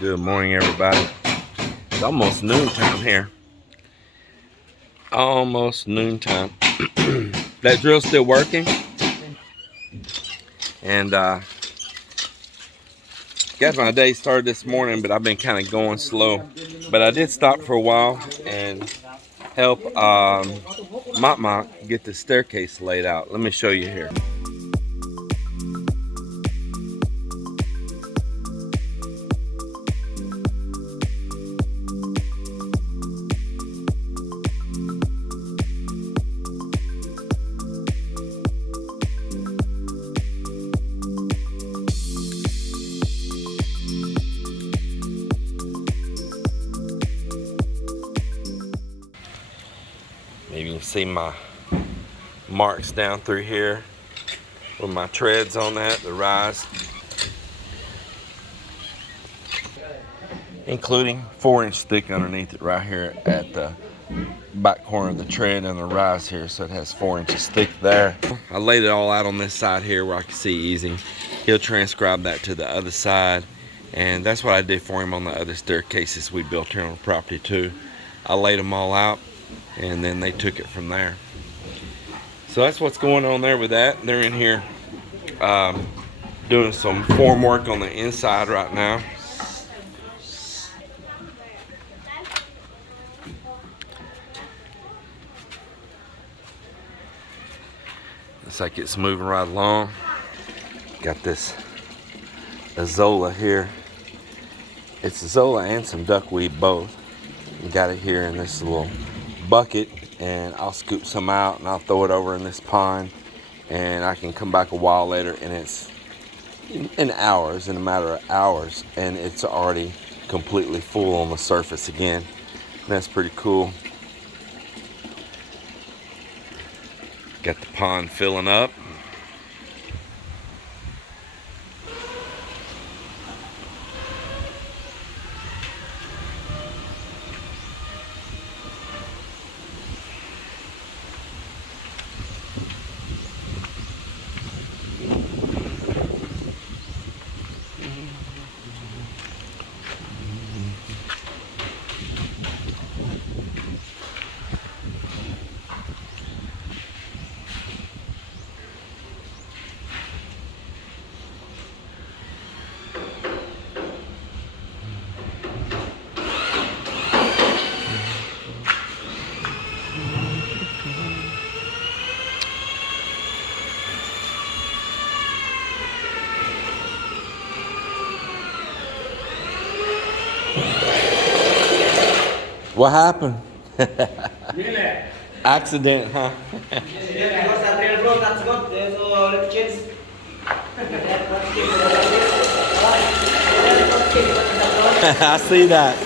Good morning, everybody. It's almost noontime here. Almost noontime. That drill's still working. And got my day started this morning, but I've been kind of going slow. But I did stop for a while and help Mop get the staircase laid out. Let me show you here. Maybe you can see my marks down through here with my treads on that, the rise. Including 4-inch thick underneath it right here at the back corner of the tread and the rise here, so it has 4 inches thick there. I laid it all out on this side here where I can see easy. He'll transcribe that to the other side, and that's what I did for him on the other staircases we built here on the property too. I laid them all out, and then they took it from there. So that's what's going on there with that. They're in here doing some form work on the inside right now. Looks like it's moving right along. Got this Azolla here. It's Azolla and some duckweed both. Got it here in this little bucket, and I'll scoop some out and I'll throw it over in this pond, and I can come back a while later and it's in hours, in a matter of hours, and it's already completely full on the surface again. And that's pretty cool. Got the pond filling up. What happened? Accident, huh? I see that.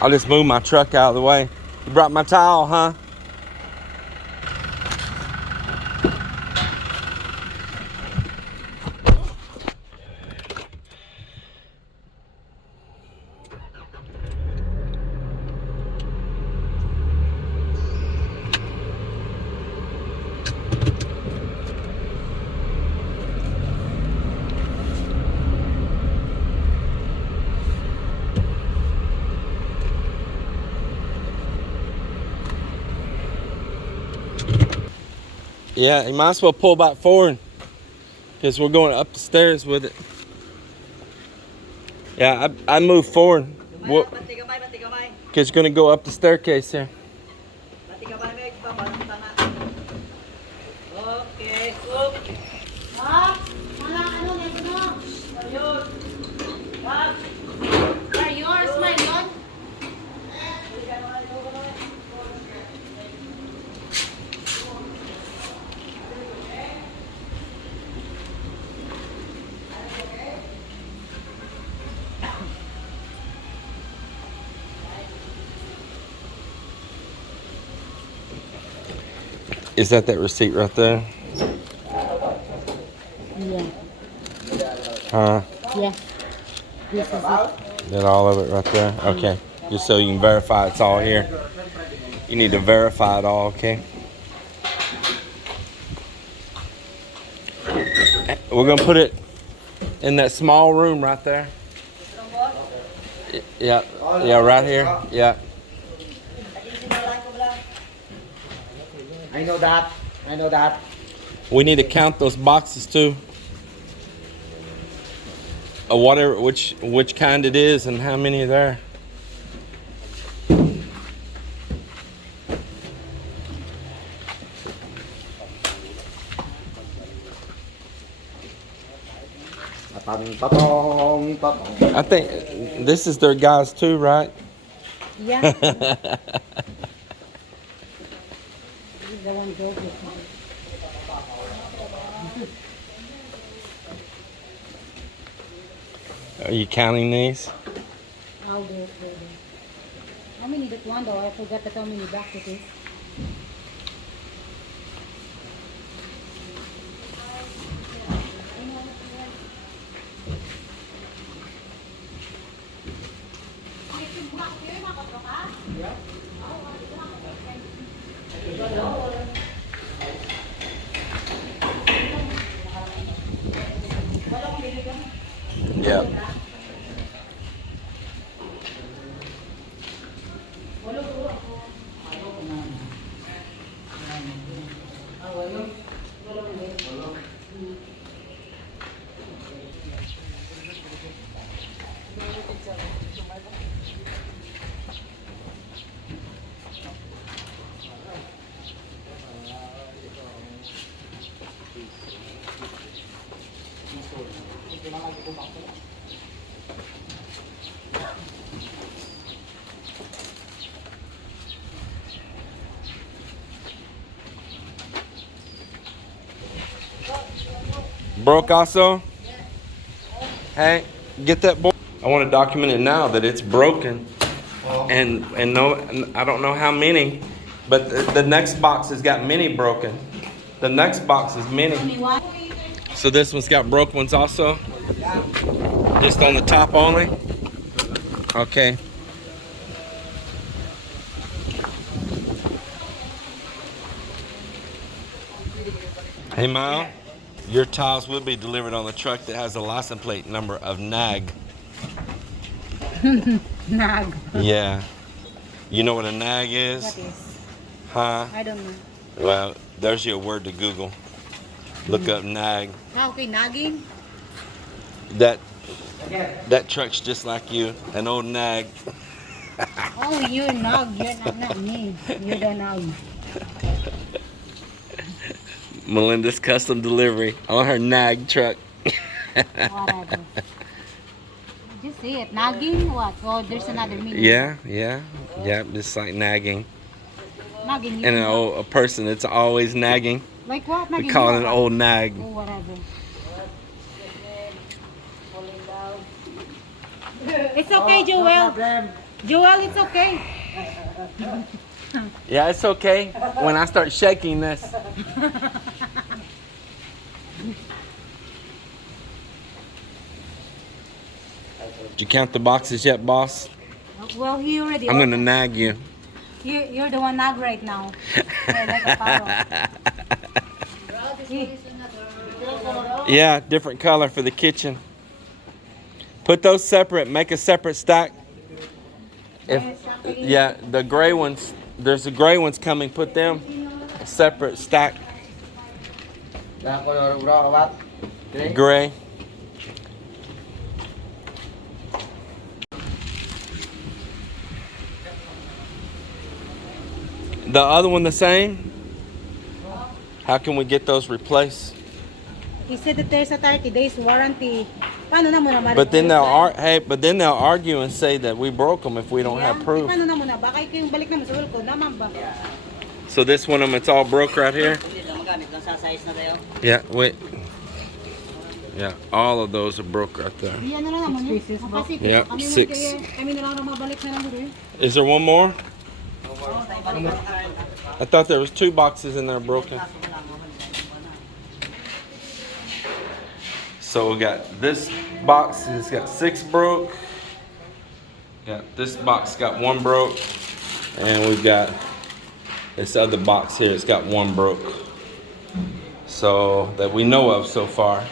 I'll just move my truck out of the way. You brought my towel, huh? Yeah, you might as well pull back forward because we're going up the stairs with it. Yeah, I move forward because you're going to go up the staircase here. Is that receipt right there? Yeah. Huh? Yeah. This is it. That all of it right there? Okay. Just so you can verify it's all here. You need to verify it all, okay? We're gonna put it in that small room right there. Yeah, yeah, right here. Yeah. I know that. I know that. We need to count those boxes too. Whatever, which kind it is and how many are there. I think this is their guys too, right? Yeah. This is the one go with me. Are you counting these? I'll do it for you. How many that one though? I forgot how many boxes it is. Yeah. Broke also? Hey, get that board. I want to document it now that it's broken. And no, I don't know how many, but the next box has got many broken. The next box is many. So this one's got broke ones also? Just on the top only? Okay. Hey, Mal, your tiles will be delivered on the truck that has the license plate number of NAG. Nag. Yeah. You know what a NAG is? What is? Huh? I don't know. Well, there's your word to Google. Look up NAG. Ah, okay, nagging. That truck's just like you, an old NAG. Oh, you nag. You're not me. You don't nag. Melinda's custom delivery on her NAG truck. Whatever. Just say it. Nagging? What? Oh, there's another meaning. Yeah, just like nagging. Nagging. And a person that's always nagging. Like what? Nagging. We call it an old nag. Oh, whatever. It's okay, Joel. Joel, it's okay. Yeah, it's okay when I start shaking this. Did you count the boxes yet, boss? Well, he already. I'm gonna nag you. You're the one nag right now. Like a parrot. Yeah, different color for the kitchen. Put those separate. Make a separate stack. Yeah, the gray ones. There's the gray ones coming. Put them a separate stack. Gray. The other one the same? How can we get those replaced? He said that there's a 30 days warranty. Paano na muna But then they'll argue and say that we broke them if we don't have proof. Paano na muna? Baka yung balik naman sa WILCON naman ba? So this one of them, it's all broke right here? Yeah, wait. Yeah, all of those are broke right there. Yan na lang naman yun. Kasi Yep, kami 6. kami na lang mabalik na lang rin. Is there one more? I thought there was 2 boxes in there broken. So we got this box, it's got 6 broke. Got this box got 1 broke. And we've got this other box here, it's got 1 broke. So that we know of so far.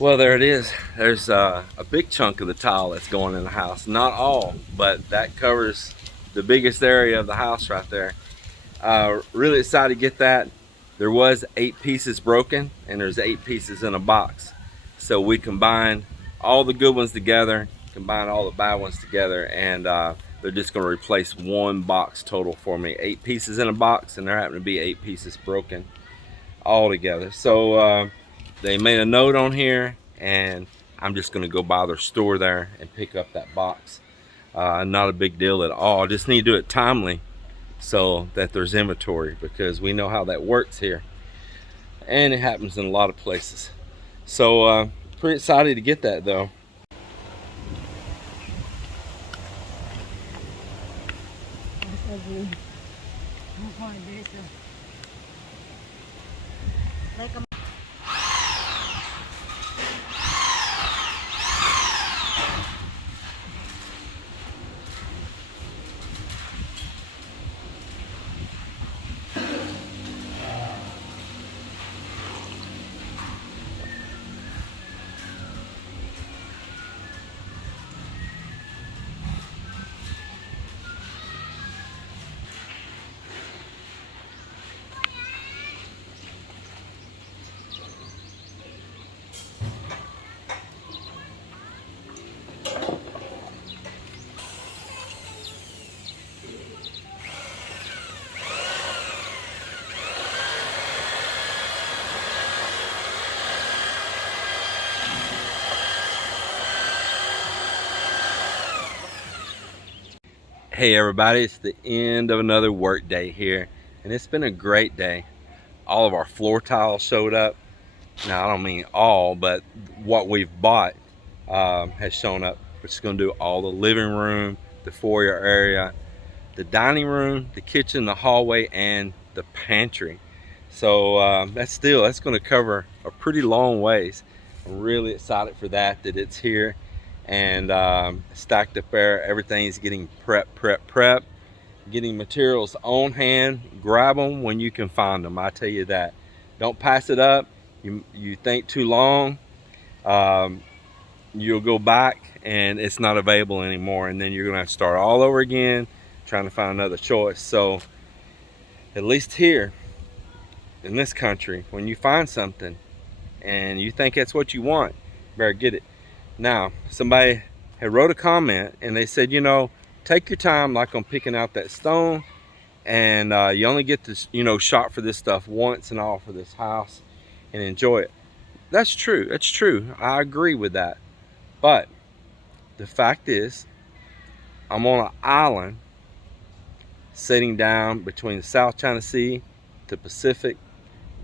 Well, there it is. There's a big chunk of the tile that's going in the house. Not all, but that covers the biggest area of the house right there. Really excited to get that. There was 8 pieces broken, and there's 8 pieces in a box. So we combined all the good ones together, combined all the bad ones together, and they're just going to replace 1 box total for me. 8 pieces in a box, and there happen to be 8 pieces broken all together. So they made a note on here, and I'm just going to go by their store there and pick up that box. Not a big deal at all. Just need to do it timely so that there's inventory, because we know how that works here, and it happens in a lot of places. So pretty excited to get that though. Hey everybody, it's the end of another work day here, and it's been a great day. All of our floor tiles showed up. Now I don't mean all, but what we've bought has shown up. We're just going to do all the living room, the foyer area, the dining room, the kitchen, the hallway, and the pantry. So that's going to cover a pretty long ways. I'm really excited for that it's here. And stacked up there, everything's getting prep, getting materials on hand. Grab them when you can find them, I tell you that. Don't pass it up. You think too long, you'll go back and it's not available anymore, and then you're gonna have to start all over again trying to find another choice. So at least here in this country, when you find something and you think that's what you want, you better get it. Now, somebody had wrote a comment and they said, you know, take your time like on picking out that stone, and you only get to, you know, shop for this stuff once and all for this house and enjoy it. That's true. That's true. I agree with that. But the fact is, I'm on an island sitting down between the South China Sea, the Pacific,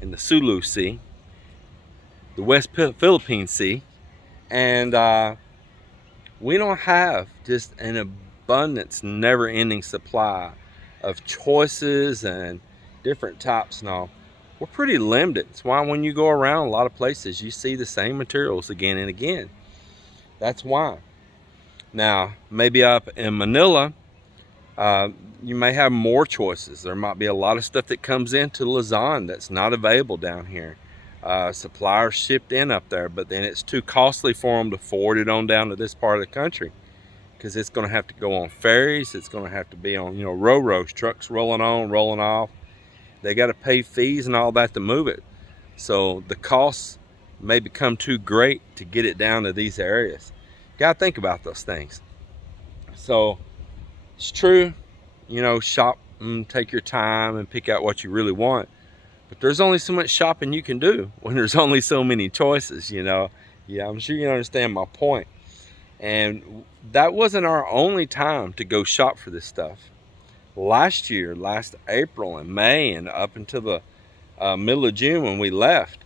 and the Sulu Sea, the West Philippine Sea. And we don't have just an abundance, never-ending supply of choices and different types and all. We're pretty limited. That's why when you go around a lot of places, you see the same materials again and again. That's why. Now, maybe up in Manila, you may have more choices. There might be a lot of stuff that comes into Luzon that's not available down here. Suppliers shipped in up there, but then it's too costly for them to forward it on down to this part of the country, because it's going to have to go on ferries. It's going to have to be on, you know, ro-ros, trucks rolling on, rolling off. They got to pay fees and all that to move it. So the costs may become too great to get it down to these areas. Got to think about those things. So it's true, you know, shop and take your time and pick out what you really want. But there's only so much shopping you can do when there's only so many choices, you know. Yeah, I'm sure you understand my point. And that wasn't our only time to go shop for this stuff. Last year, last April and May, and up until the middle of June when we left,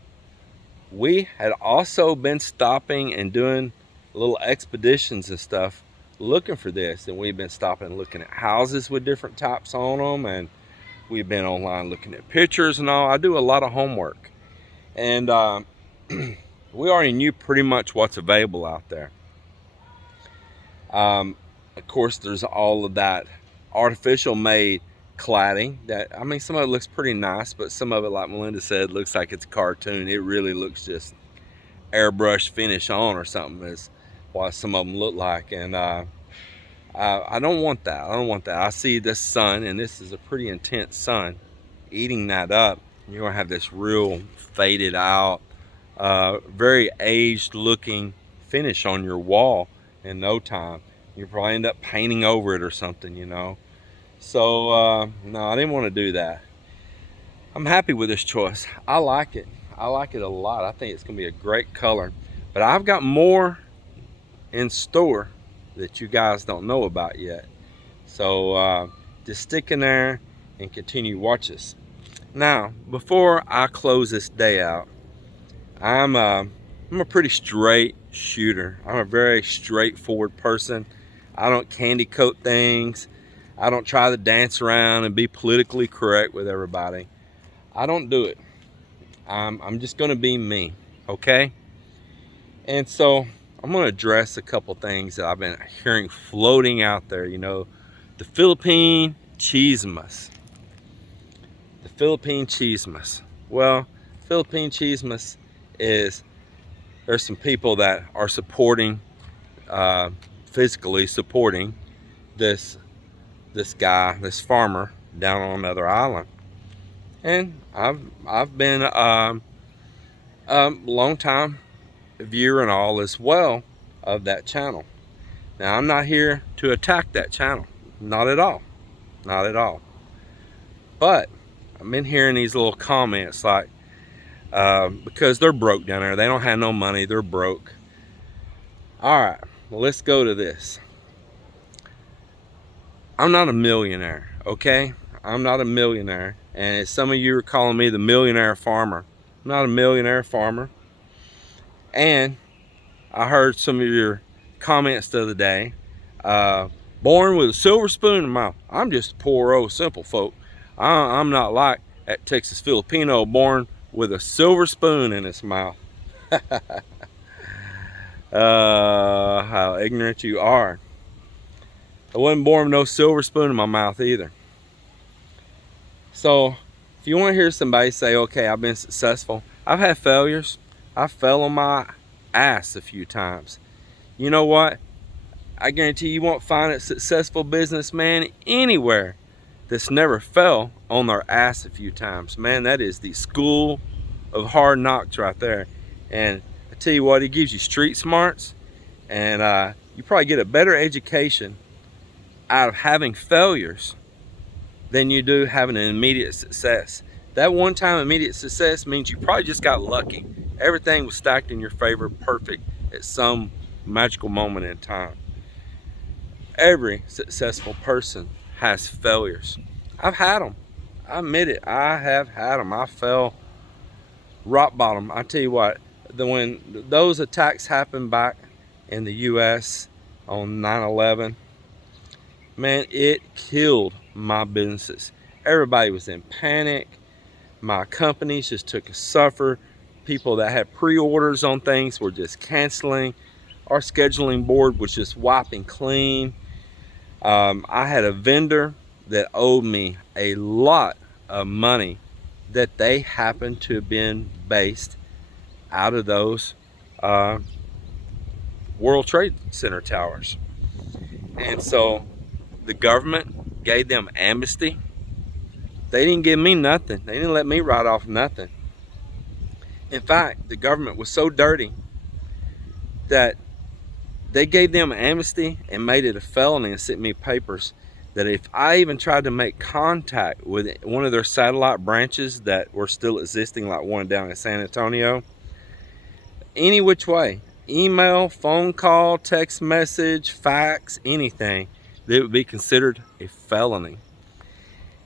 we had also been stopping and doing little expeditions and stuff looking for this, and we've been stopping and looking at houses with different types on them, and we've been online looking at pictures and all. I do a lot of homework, and we already knew pretty much what's available out there. Of course, there's all of that artificial made cladding that, I mean, some of it looks pretty nice, but some of it, like Melinda said, looks like it's a cartoon. It really looks just airbrush finish on or something is what some of them look like. And I don't want that. I don't want that. I see this sun, and this is a pretty intense sun, eating that up. You're gonna have this real faded out, very aged looking finish on your wall in no time. You probably end up painting over it or something, you know. So no, I didn't want to do that. I'm happy with this choice. I like it. I like it a lot. I think it's gonna be a great color. But I've got more in store that you guys don't know about yet. So just stick in there and continue to watch this. Now, before I close this day out, I'm a pretty straight shooter. I'm a very straightforward person. I don't candy coat things. I don't try to dance around and be politically correct with everybody. I don't do it. I'm just gonna be me, okay? And so I'm gonna address a couple things that I've been hearing floating out there. You know, the Philippine cheesemas. The Philippine cheesemas. Well, Philippine cheesemas is, there's some people that are supporting, physically supporting this guy, this farmer down on another island. And I've been a long time viewer and all as well of that channel. Now, I'm not here to attack that channel, not at all, not at all. But I've been hearing these little comments like, because they're broke down there, they don't have no money, they're broke. All right, well, let's go to this. I'm not a millionaire, okay? I'm not a millionaire. And some of you are calling me the millionaire farmer. I'm not a millionaire farmer. And I heard some of your comments the other day. Born with a silver spoon in my mouth. I'm just a poor old simple folk. I'm not like that Texas Filipino born with a silver spoon in his mouth. How ignorant you are. I wasn't born with no silver spoon in my mouth either. So if you want to hear somebody say, okay, I've been successful, I've had failures. I fell on my ass a few times. You know what? I guarantee you won't find a successful businessman anywhere that's never fell on their ass a few times. Man, that is the school of hard knocks right there. And I tell you what, it gives you street smarts, and you probably get a better education out of having failures than you do having an immediate success. That one-time immediate success means you probably just got lucky. Everything was stacked in your favor, perfect at some magical moment in time. Every successful person has failures. I've had them. I admit it. I have had them. I fell rock bottom. I tell you what, when those attacks happened back in the U.S. on 9/11, man, it killed my businesses. Everybody was in panic. My companies just took a suffer. People that had pre-orders on things were just canceling. Our scheduling board was just wiping clean. I had a vendor that owed me a lot of money that they happened to have been based out of those World Trade Center towers. And so the government gave them amnesty. They didn't give me nothing. They didn't let me write off nothing. In fact, the government was so dirty that they gave them amnesty and made it a felony and sent me papers that if I even tried to make contact with one of their satellite branches that were still existing, like one down in San Antonio, any which way, email, phone call, text message, fax, anything, that would be considered a felony.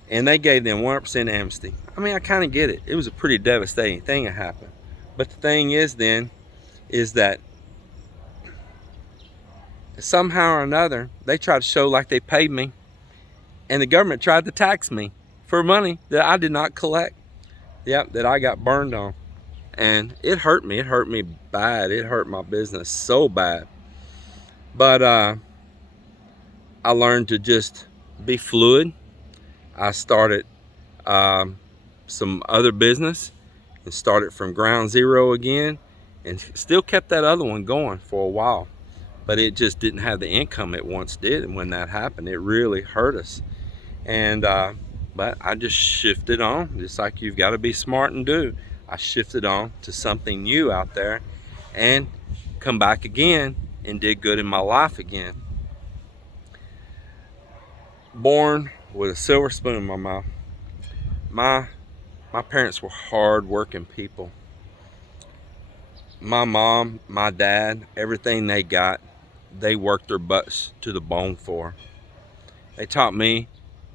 And they gave them 100% amnesty. I mean, I kind of get it. It was a pretty devastating thing that happened. But the thing is then, is that somehow or another, they tried to show like they paid me, and the government tried to tax me for money that I did not collect. Yep, that I got burned on. And it hurt me bad. It hurt my business so bad. But I learned to just be fluid. I started some other business and started from ground zero again, and still kept that other one going for a while. But it just didn't have the income it once did, and when that happened, it really hurt us. And but I just shifted on, just like you've got to be smart and do. I shifted on to something new out there and come back again and did good in my life again. Born with a silver spoon in my mouth. My parents were hard-working people. My mom, my dad, everything they got, they worked their butts to the bone for. They taught me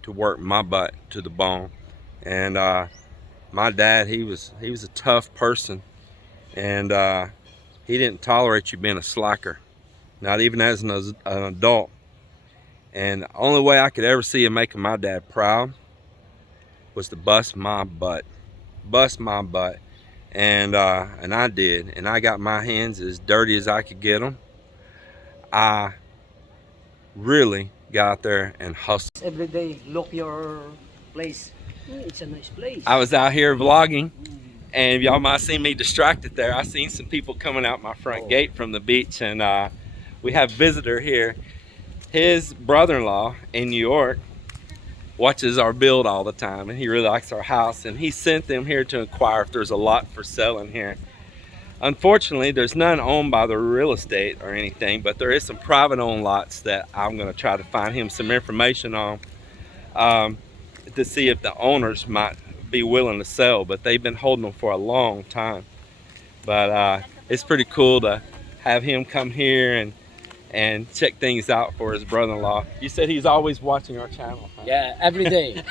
to work my butt to the bone. And my dad, he was a tough person, and he didn't tolerate you being a slacker, not even as an adult. And the only way I could ever see him making my dad proud was to bust my butt. And I did, and I got my hands as dirty as I could get them. I really got out there and hustled. Every day, look your place. It's a nice place. I was out here vlogging, and y'all might see me distracted there. I seen some people coming out my front gate from the beach, and we have a visitor here. His brother-in-law in New York watches our build all the time, and he really likes our house, and he sent them here to inquire if there's a lot for sale in here. Unfortunately, there's none owned by the real estate or anything, but there is some private owned lots that I'm going to try to find him some information on to see if the owners might be willing to sell, but they've been holding them for a long time. But it's pretty cool to have him come here and check things out for his brother-in-law. You said he's always watching our channel, huh? Yeah, every day.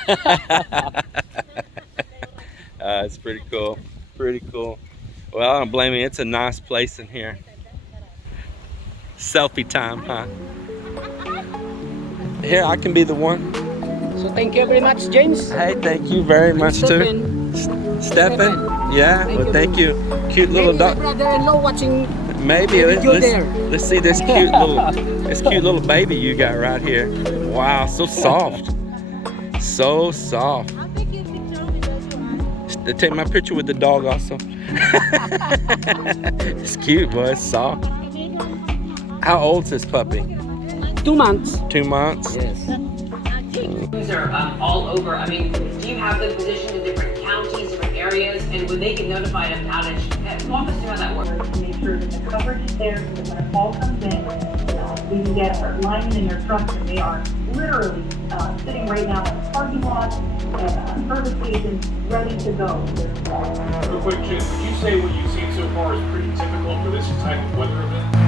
It's pretty cool. Well, I don't blame you. It's a nice place in here. Selfie time, huh? Here, I can be the one. So thank you very much, James. Hey, thank you very much too. Stephen? Yeah, thank you. Cute little dog. Brother-in-law watching. Maybe let's see this cute little baby you got right here. Wow, so soft. So soft. I'll take you a picture with you. Take my picture with the dog also. It's cute, boy. It's soft. How old's this puppy? 2 months. 2 months? Yes. These are all over. I mean, do you have them positioned in different counties, different areas, and when they get notified of an outage, walk us through how that works. To make sure that the coverage is there so that when a call comes in, we can get our linemen in their trucks, and they are literally sitting right now in the parking lot and service stations ready to go. Real quick, Jim, would you say what you've seen so far is pretty typical for this type of weather event?